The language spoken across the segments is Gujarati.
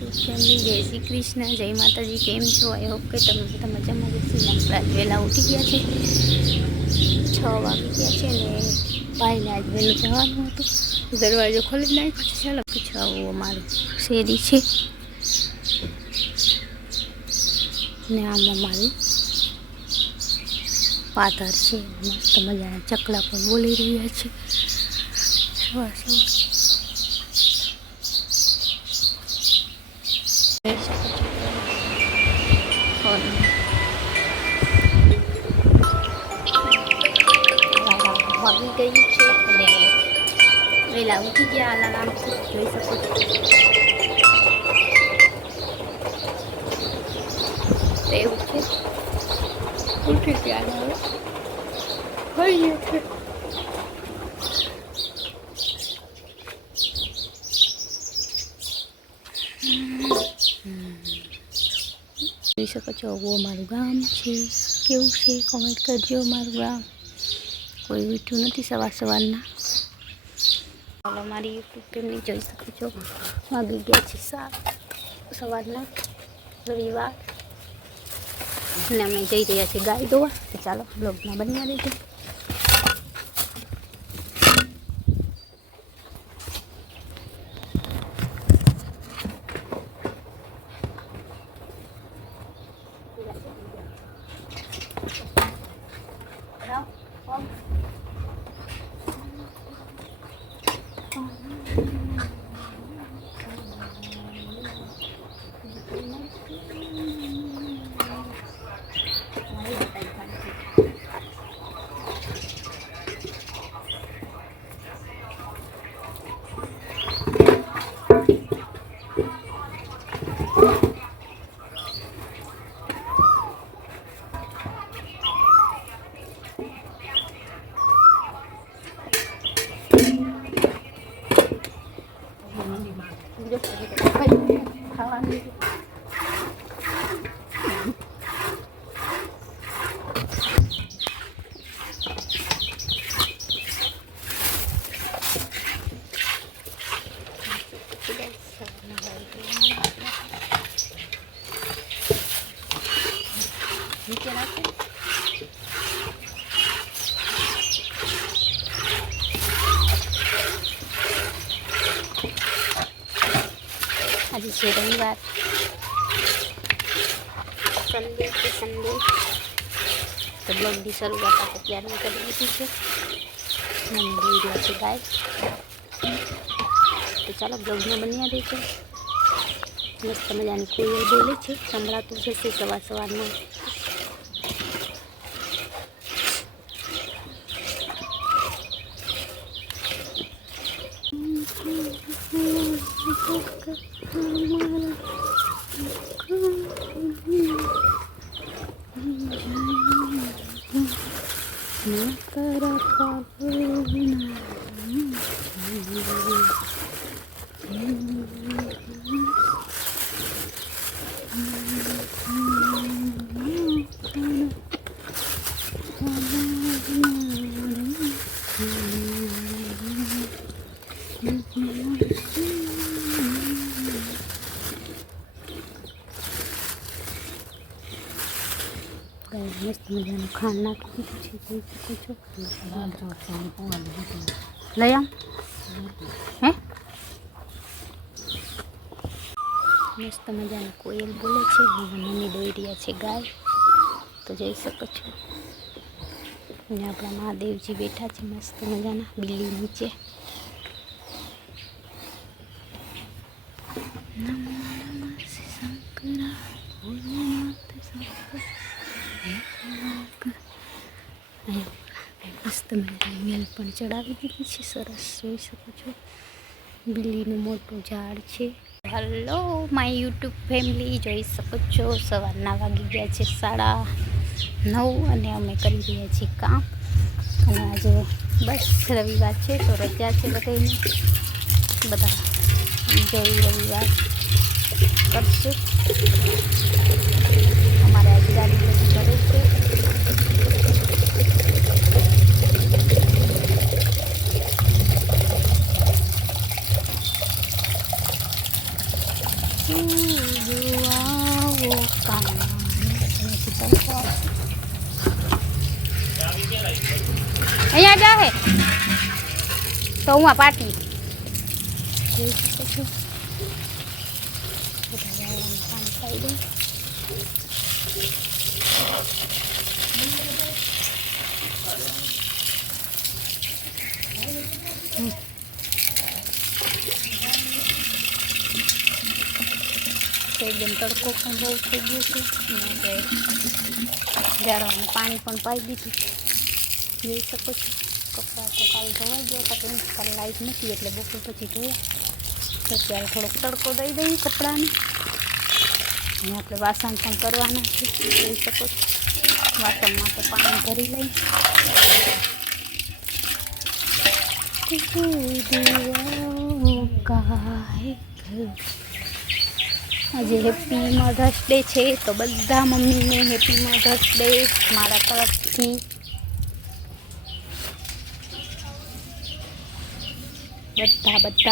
યુટ્યુબ ફેમિલી, જય શ્રી કૃષ્ણ, જય માતાજી. કેમ છો? આઈ હોપ કે તમે બધા મજામાં જશે. આપણે વહેલા ઉઠી ગયા છે, 6 વાગી ગયા છે ને ભાઈને આજ વહેલું જવાનું હતું. દરવાજો ખોલી નાખ્યો છે. ચાલો પૂછાવું અમારું શેરી છે ને આમાં મારી પાથર છે. મસ્ત મજાના ચકલા પણ બોલી રહ્યા છે સવાર સવાર. વાગી ગયું છે અને વહેલા ઉઠી ગયા અલાર્મથી, જોઈ શકો છો. એવું છે, ઉઠી ગયા હવે થઈ ગયું છે. જોઈ શકો છો અમારું ગામ છે. કેવું છે કોમેન્ટ કરજો. મારું ગામ કોઈ ઉઠ્યું નથી સવાર સવારના. ચાલો મારી યુટ્યુબ ફેમિલી, જોઈ શકો છો વાગી ગયા છે સવારના રવિવાર અને અમે જઈ રહ્યા છીએ ગાય દોવા. તો ચાલો બ્લોગમાં બન્યા રહેજો. નીચે રાખે આજે છે રવિવાર, સન્ડે છે સન્ડે. તો બ્લોગની શરૂઆત આપણે ત્યારની કરી દીધી છે. મને દોઈ રહ્યા છે ગાય. તો ચાલો બ્લોગમાં બન્યા રહેજો. મસ્ત મજાની કોયલ બોલે છે, સંભળાતું જશે સવાર સવારમાં. મસ્ત મજાનું ખાંડ નાખી દીધું છે, જોઈ શકો છો. લઈ આમ હે મસ્ત મજાનું કોયલ બોલે છે. મમ્મી દોઈ રહ્યા છે ગાય. તો જોઈ શકો છો. અને આપણા મહાદેવજી બેઠા છે મસ્ત મજાના બિલ્લી નીચે. મસ્ત મજાની વેલ પણ ચડાવી દીધી છે, સરસ. જોઈ શકો છો બિલ્લીનું મોટું ઝાડ છે. હેલો માય યુટ્યુબ ફેમિલી, જોઈ શકો છો સવારના વાગી ગયા છે 9:30 અને અમે કરી રહ્યા છીએ કામ. અને આજે બસ રવિવાર છે તો રજા છે બધાને. બધા જોઈ રવિવાર કરશે. અમારે આજે ગાડી બધી કરે છે. दुआओं का અહીંયા જા હે તો હું આ પાટી જોઈ શકો છો કામ થઈ ગયું એકદમ તડકો પણ બહુ થઈ ગયો છે ઝાડવાનું પાણી પણ પાઈ દીધું જોઈ શકો છો કપડાં તો કાલે ધોવાઈ ગયા હતા કેમ કાલે લાઈટ નથી એટલે બપોર પછી ધોયા તો અત્યારે થોડોક તડકો દઈ દઈએ કપડાને અને આપણે વાસણ પણ કરવાના છે જોઈ શકો છો વાસણમાં તો પાણી ભરી લઈ આજે હેપી મધર્સ ડે છે તો બધા મમ્મીને હેપી મધર્સ ડે મારા તરફથી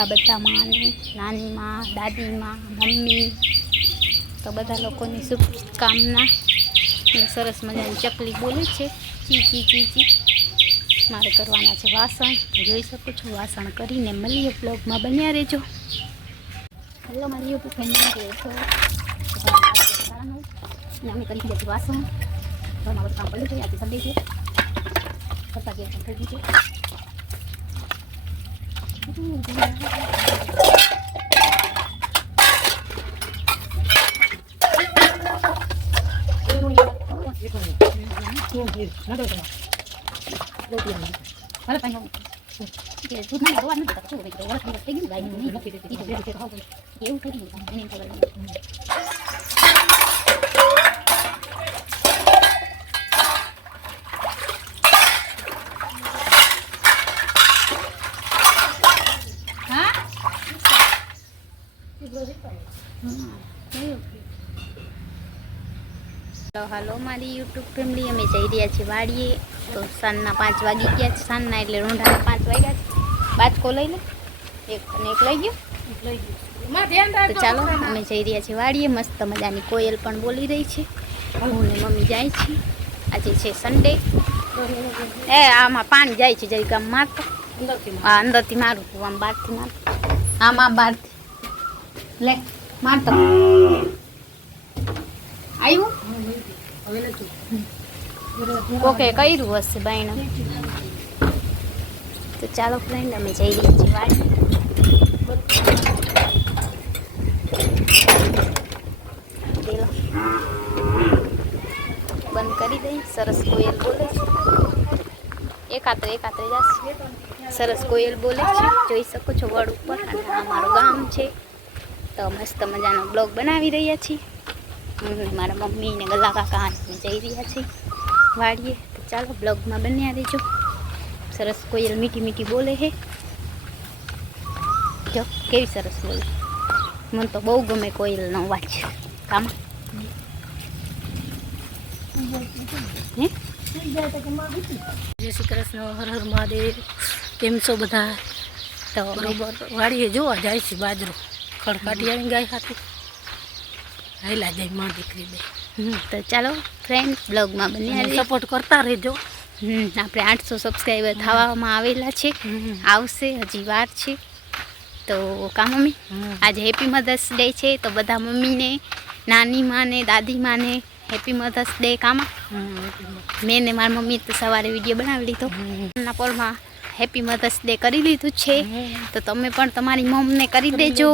બધા માને નાની માં દાદી માં મમ્મી તો બધા લોકોની શુભકામના સરસ મજાની ચકલી બોલે છે ચી ચી ચી ચી મારે કરવાના છે વાસણ જોઈ શકો છો વાસણ કરીને મળીએ બ્લોગમાં બન્યા રહેજો હેલો મારી યુટ્યુબ ફેમિલી છો અમે કરી દીધું વાસણ ઘરમાં બધું કામ પડ્યું છે આજે સન્ડે છે કરતા ગયા થઈ ગયું હાલો મારી યુટ્યુબ ફેમિલી અમે જઈ રહ્યા છીએ વાડીએ તો સાંજના 5 વાગી ગયા છે સાંજના એટલે રોંઢાના 5 વાગ્યા છે બાજકો લઈ લે એક અને એક લઈ ગયો તો ચાલો અમે જઈ રહ્યા છીએ વાડીએ મસ્ત મજાની કોયલ પણ બોલી રહી છે હું ને મમ્મી જાય છે આજે છે સન્ડે એ આમાં પાણી જાય છે જઈ ગામ મારતો હા અંદરથી મારું તું આમ બહારથી મારતો આમ આમ બહારથી લે મારતો આવ્યું ઓકે કર્યું હશે બાઈને તો ચાલો ફ્રેન્ડ અમે જઈ રહી છીએ વાડી બંધ કરી દઈ સરસ કોયલ બોલે છે એકાત્રે જશે સરસ કોયલ બોલે છે જોઈ શકો છો વડ ઉપર અને અમારું ગામ છે તો મસ્ત મજાનો બ્લોગ બનાવી રહ્યા છીએ મારા મમ્મી ને ગલા કાકા જઈ રહ્યા છે વાડીએ તો ચાલો બ્લોગમાં બન્યા રહેજો સરસ કોયલ મીઠી મીઠી બોલે છે જો કેવી સરસ બોલે મને તો બહુ ગમે કોયલનો અવાજ કામ જય શ્રી કૃષ્ણ હર હર મહાદેવ કેમ છો બધા તો બરોબર વાડીએ જોવા જાય છે બાજરો ખડકાટી આવી ગાય ખાતી હાઈલા જાય માં દીકરી બે તો ચાલો ફ્રેન્ડ બ્લોગમાં બન્યા સપોર્ટ કરતા રહેજો આપણે 800 સબસ્ક્રાઈબર થવામાં આવેલા છે આવશે હજી વાર છે તો કા મમ્મી આજે હેપી મધર્સ ડે છે તો બધા મમ્મીને નાની માને દાદી માને હેપી મધર્સ ડે કામાં મેં ને મારી મમ્મીએ તો સવારે વિડીયો બનાવી લીધો ના પોલમાં હેપી મધર્સ ડે કરી લીધું છે તો તમે પણ તમારી મમ્મીને કરી દેજો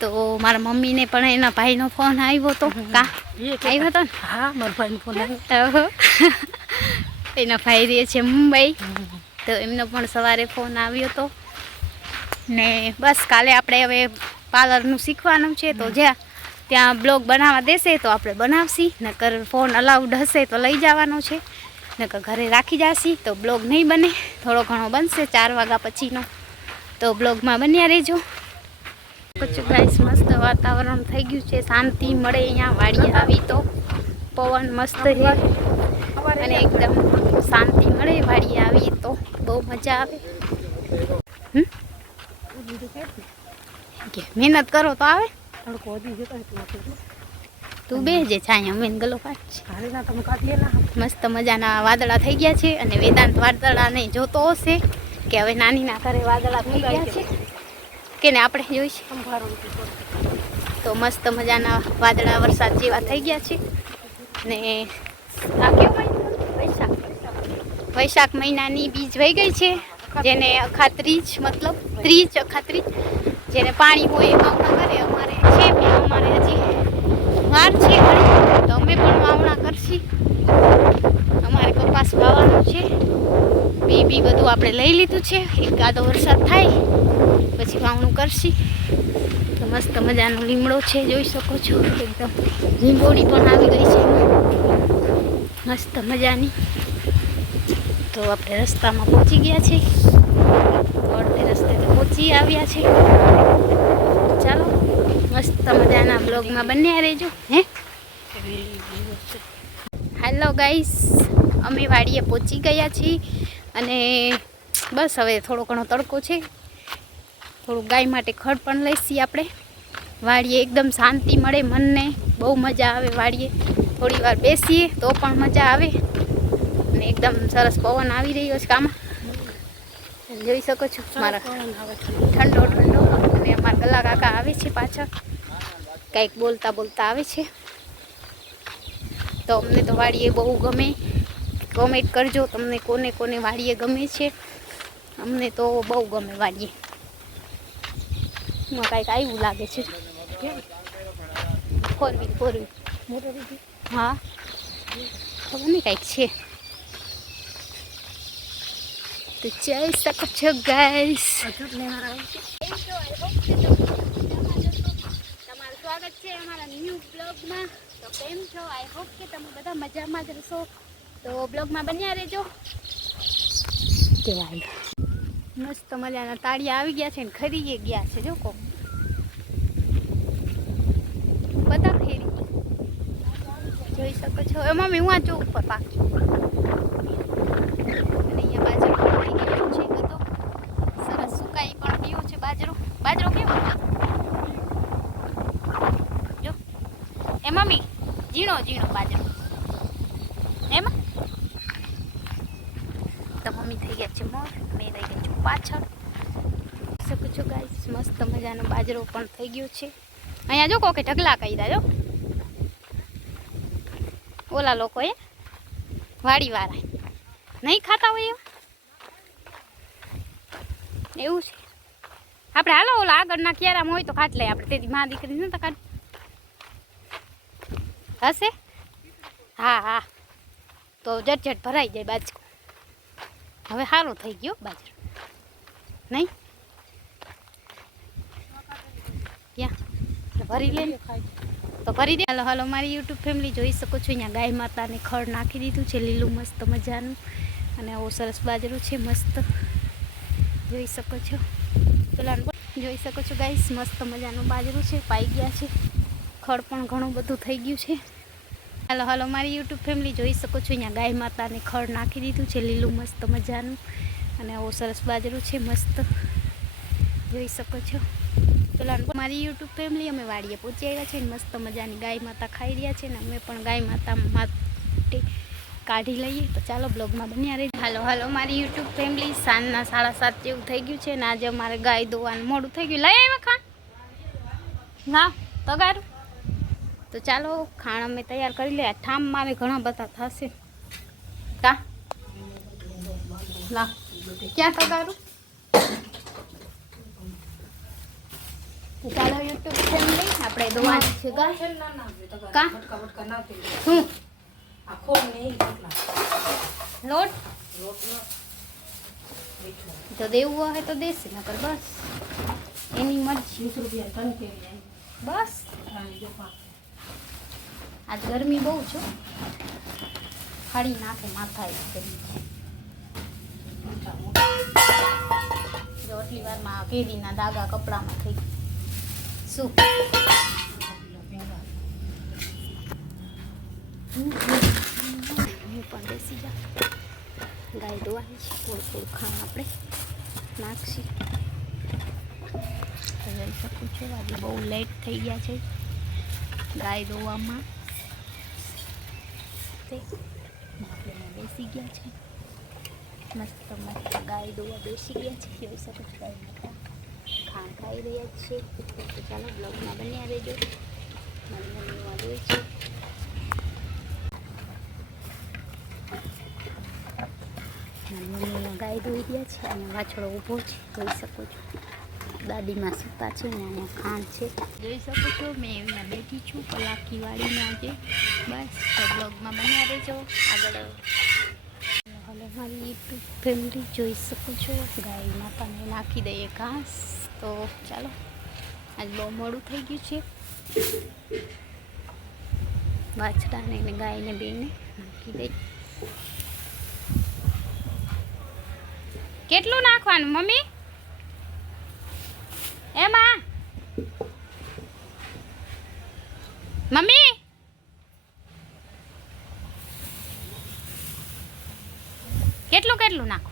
તો મારા મમ્મીને પણ એના ભાઈનો ફોન આવ્યો હતો કા આવ્યો હતો ને હા મારા ભાઈનો ફોન આવ્યો એના ભાઈ રહે છે મુંબઈ તો એમનો પણ સવારે ફોન આવ્યો હતો ને બસ કાલે આપણે હવે પાર્લરનું શીખવાનું છે તો ત્યાં બ્લોગ બનાવવા દેશે તો આપણે બનાવશી નકર ફોન અલાઉડ હશે તો લઈ જવાનો છે નકર ઘરે રાખી જશી તો બ્લોગ નહીં બને થોડો ઘણો બનશે 4 વાગ્યા પછીનો તો બ્લોગમાં બન્યા રહેજો કચ્છ ગાઈસ મસ્ત વાતાવરણ થઈ ગયું છે શાંતિ મળે અહીંયા વાડીએ આવી તો પવન મસ્ત છે અને એકદમ શાંતિ મળે વાડીએ આવી તો બહુ મજા આવે મહેનત કરો તો આવે તડકો વધી જતો એટલે તું બેસજે છાંય અમે ગલો કાઢ હાલે ના તમે કાઢ લે ના મસ્ત મજાના વાદળા થઈ ગયા છે અને વેદાંત વાદળાને જોતો હશે કે હવે નાનીના ઘરે વાદળા થઈ ગયા છે કે ને આપણે જોઈશું. સંભાળો તો મસ્ત મજાના વાદળા વરસાદ જેવા થઈ ગયા છે ને આ કયો મહિનો? વૈશાખ મહિનાની બીજ વહી ગઈ છે, જેને અખાત્રીજ મતલબ ત્રીજ અખાત્રીજ જેને પાણી હોય એ વાવણા કરે. અમારે છે પણ અમારે હજી વાર છે ઘણી, તો અમે પણ વાવણા કરશી. અમારે કપાસ વાવવાનું છે, બી બધું આપણે લઈ લીધું છે. એકાદો વરસાદ થાય પછી વાવણું કરશી. તો મસ્ત મજાનો લીમડો છે, જોઈ શકો છો. એકદમ લીંબોડી પણ આવી ગઈ છે મસ્ત મજાની. તો આપણે રસ્તામાં પહોંચી ગયા છે, અડધે રસ્તે તો પહોંચી આવ્યા છે. ચાલો મસ્ત મજાના બ્લોગમાં બન્યા રહેજો. હેલો ગાઈસ, અમે વાડીએ પહોંચી ગયા છીએ અને બસ હવે થોડો ઘણો તડકો છે, થોડું ગાય માટે ખડ પણ લઈશી આપણે. વાડીએ એકદમ શાંતિ મળે મનને, બહુ મજા આવે વાડીએ. થોડી વાર બેસીએ તો પણ મજા આવે અને એકદમ સરસ પવન આવી રહ્યો છે. કામાં જોઈ શકો છો મારા ઠંડો ઠંડો. અને અમારા ગલા કાકા આવે છે પાછળ, કંઈક બોલતા બોલતા આવે છે. તો અમને તો વાડીએ બહુ ગમે. કોમેન્ટ કરજો તમને કોને કોને વાડીએ ગમે છે. અમને તો બહુ ગમે વાડીએ. કાંઈક આવ્યું લાગે છે. ફોર વ્હીલ હા ખબર નહીં કાંઈક છે. તો જઈ શકો છો ગાઈસ. તમારું સ્વાગત છે અમારા ન્યૂ બ્લોગમાં. તો કેમ છો? આઈ હોપ કે તમે બધા મજામાં જ રહેશો. તો બ્લોગમાં બન્યા રહેજો. મસ્ત મજાના તાળિયા આવી ગયા છે ને ખરી ગયા છે. જો કો બધા ફેરી જોઈ શકો છો. એમાં મેં હું ચોક ઉપર પાકી અને અહીંયા બાજરો પડી ગયો છે બધો સરસ સુકાઈ પણ ગયો છે. બાજરો કેવો જો એ મમ્મી ઝીણો બાજરો એમાં. તો મમ્મી થઈ ગયા છે મોર, મેં રહી ગઈ છું પાછળ. શકો છો ગાઈસ મસ્ત મજાનો બાજરો પણ થઈ ગયો છે. અહીંયા જો કોકે ઢગલા કર્યા જો ઓલા લોકો એ વાડીવાળા નહીં ખાતા હોય એવું છે. આપણે હાલો ઓલા આગળના ક્યારામાં હોય તો કાઢ લઈએ આપણે. તેથી મા દીકરી નતા કાઢ હશે. હા તો જટ ભરાઈ જાય બાજકો. હવે સારું થઈ ગયો બાજરો નહીં ક્યાં ભરી લે તો ભરી દે. હાલો મારી યુટ્યુબ ફેમિલી જોઈ શકો છો. અહીંયા ગાય માતાને ખડ નાખી દીધું છે લીલું મસ્ત મજાનું. અને આવો સરસ બાજરો છે મસ્ત જોઈ શકો છો. પેલા જોઈ શકો છો ગાઈસ મસ્ત મજાનું બાજરો છે, પાઈ ગયા છે. ખડ પણ ઘણું બધું થઈ ગયું છે. હાલો મારી યુટ્યુબ ફેમિલી જોઈ શકો છો. અહીંયા ગાય માતાને ખડ નાખી દીધું છે લીલું મસ્ત મજાનું. અને આવો સરસ બાજરો છે મસ્ત જોઈ શકો છો. પેલા મારી યુટ્યુબ ફેમિલી અમે વાડીએ પહોંચી આવ્યા છે. મસ્ત મજાની ગાય માતા ખાઈ રહ્યા છે ને અમે પણ ગાય માતા માટે કાઢી લઈએ. તો ચાલો બ્લોગમાં બન્યા રહે. હાલો મારી યુટ્યુબ ફેમિલી સાંજના 7:30 જેવું થઈ ગયું છે ને આજે અમારે ગાય દોવાનું મોડું થઈ ગયું. લઈ આવ્યા ખાણ ના તગારું. તો ચાલો ખાણ અમે તૈયાર કરી લે. ઠામ મારે ઘણા બધા થશે. કા લા ક્યાં તગારું. ચાલો યુટ્યુબ ફેમિલી આપણે દોવાની છે ગાય. કા શું લોટ તો દેવું હોય તો દેશે નકર બસ એની મરજી. બસ આજ ગરમી બહુ છે. ફાડી નાખે માથા જો આટલી વારમાં કેરીના દાગા કપડામાં થઈ શું. હું પણ બેસી જા. ગાય દોવાની છે. થોડું ખાણ આપણે નાખશી. જોઈ શકો છો આજે બહુ લેટ થઈ ગયા છે ગાય દોવામાં. તે આપણે બેસી ગયા છે મસ્ત મસ્ત ગાય દોવા બેસી ગયા છે. જોઈ શકો છો ગાય માતા ખાણ ખાઈ રહ્યા છે. તો ચાલો બ્લોગમાં બન્યા રહેજો. મારી મમ્મી વાળું છે. મારી મમ્મી ગાય દોઈ ગયા છે અને વાછડો ઊભો છે. જોઈ શકો છો દાદીમાં સૂતા છે ને અહીંયા ખાંડ છે. જોઈ શકો છો મેં એવીના બેઠી છું પલાકી વાળીને આજે. બસ તો બ્લોગમાં બન્યા રહેજો આગળ. હવે મારી યુટ્યુબ ફેમિલી જોઈ શકો છો ગાય માતાને નાખી દઈએ ઘાસ. તો ચાલો આજ બહુ મોડું થઈ ગયું છે. વાછડાને ને ગાયને બેને નાખી દઈ. કેટલું નાખવાનું મમ્મી? એમાં મમ્મી કેટલું કેટલું નાખો?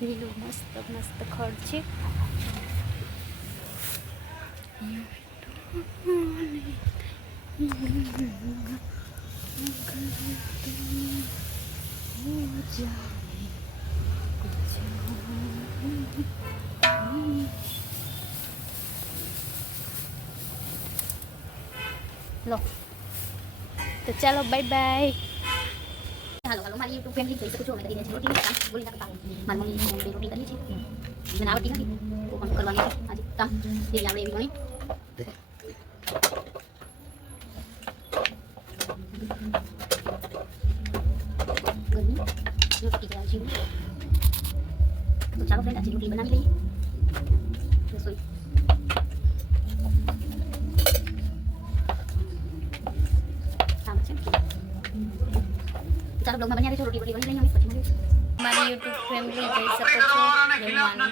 લીલું મસ્ત મસ્ત ખડ છે. લો તો ચાલો બાય બાય. હાલો હાલો મારી યુટ્યુબ ફેમિલી જોઈ શકો છો. અમે કરીને છે રોટી કામ બોલી નાખતા. મારી મમ્મી બે રોટી કરી છે. મને આવડતી નથી તો પણ કરવાની છે આજે કામ જેવી આવડે એવી ઘણી. રોટી કરાવી છે. તો ચાલો ફ્રેન્ડ આજે રોટી બનાવી લઈએ. રસોઈ ચાલો બ્લોગમાં બન્યા રહેજો. રોટી બની લઈએ પછી મળીએ. મારી યુટ્યુબ ફેમિલી જોઈ શકો છો જમવાનું